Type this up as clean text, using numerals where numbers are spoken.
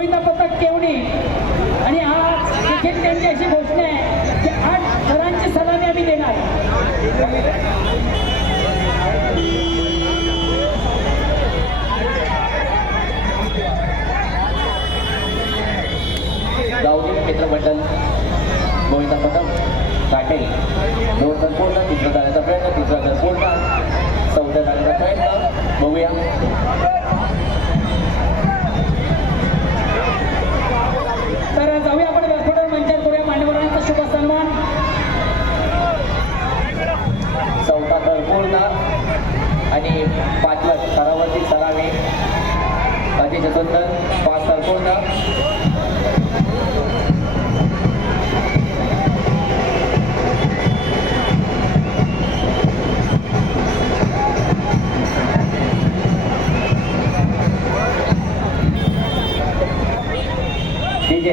गोविंदा पथक केवडी आणि आज देखील त्यांची अशी घोषणा आहे की 8 थरांची सलामी आम्ही देणार. गावदेवी मित्रमंडळ गोविंदा पथक काटे 2 रन पूर्ण, 3 धावण्याचा प्रयत्न, 3 रन पूर्ण, 14 धावण्याचा प्रयत्न. बघूया तर जाऊया आपण व्यासपीठावर मंचावर करूया मान्यवरांचा शुभ सन्मान. 14 थर पूर्ण आणि 5व्या थरावरती सलामी अतिशय सुंदर. 5 थर पूर्ण. डीजे